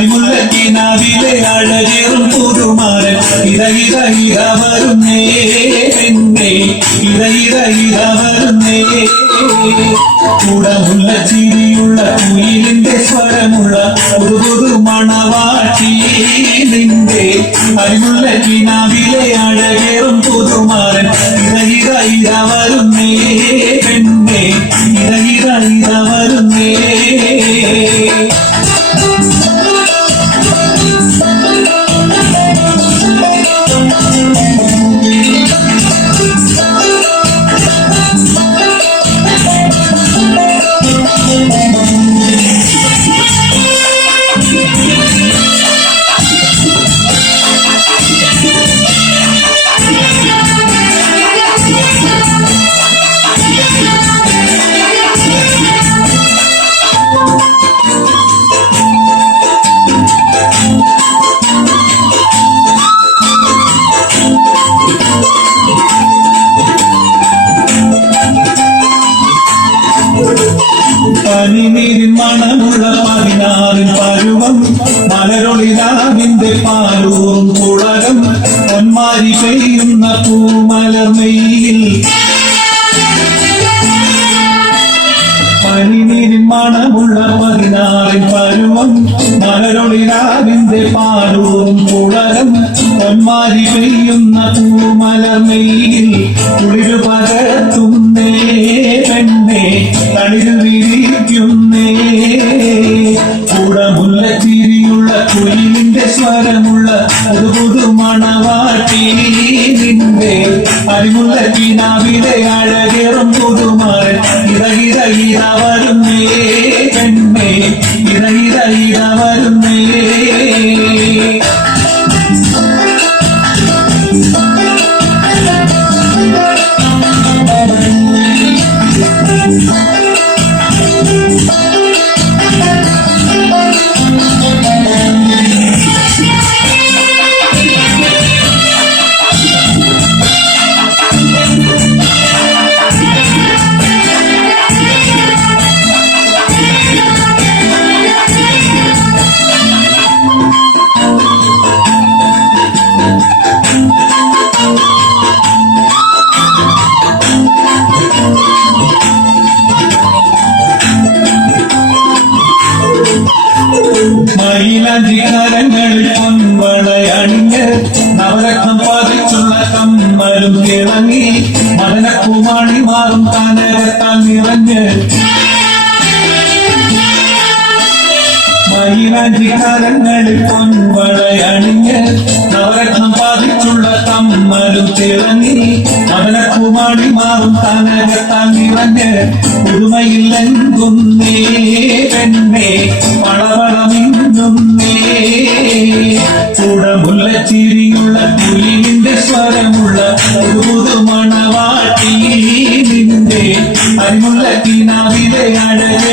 അരിമുല്ലക്കിനാവിലെ അഴകേറും പുതുമാരൻ ഇത വരുന്നേ പെണ്ണേ ഇത വരുന്നേ കൂടമുള്ള ചിരിയുള്ള കുയിലിന്റെ സ്വരമുള്ള പുതു മണവാട്ടി നിന്റെ അരിമുല്ലക്കിനാവിലെ അഴകേറും പുതുമാരൻ ഇത വരുന്നേ പെണ്ണേ ഇത വരുന്നേ പനിനീരിൻ മണമുള്ള 16 പരുവം മലരൊളിരാവിന്റെ പാലൂറും കുളകം പൊന്മാരി പെയ്യുന്ന പൂമലർമെയിൽ പനിനീരിൻ മണമുള്ള 16 പരുവം മലരൊളിരാവിന്റെ പാലൂറും കുളകം പൊന്മാരി പെയ്യുന്ന പൂമലർമെയിൽ കുളിരു പകർത്തുന്നേ പെണ്ണേ തളിരു വിരിക്കുന്നേ കൂടമുല്ല ചിരിയുള്ള കുയിലിന്റെ സ്വരമുള്ള പുതു മണവാട്ടി നിന്റെ അരിമുല്ലക്കിനാവിലെ അഴകേറും പുതുമാരൻ ഇത വരുന്നേ പെണ്ണേ ഇത വരുന്നേ മയിലധികാരങ്ങളിൽ പൊൻവളയണിഞ്ഞ് നവരത്നം പതിച്ചുള്ള കമ്മലും തിളങ്ങി മദനക്കുമാണി മാറും കനകത്താൽ നിറഞ്ഞ് മയിലധികാരങ്ങളിൽ പൊൻവളയണിഞ്ഞ് നവരത്നം പതിച്ചുള്ള കമ്മലും തിളങ്ങി മദനക്കുമാണി മാറും കനകത്താൽ നിറഞ്ഞ് പുതുമയില്ലെങ്കുന്നേ പെണ്ണേ പളവളമിന്നുന്നേ കൂടമുള്ള ചിരിയുള്ള കുയിലിന്റെ സ്വരമുള്ള പുതു മണവാട്ടി നിന്റെ അരിമുല്ലക്കിനാവിലെ അഴകേ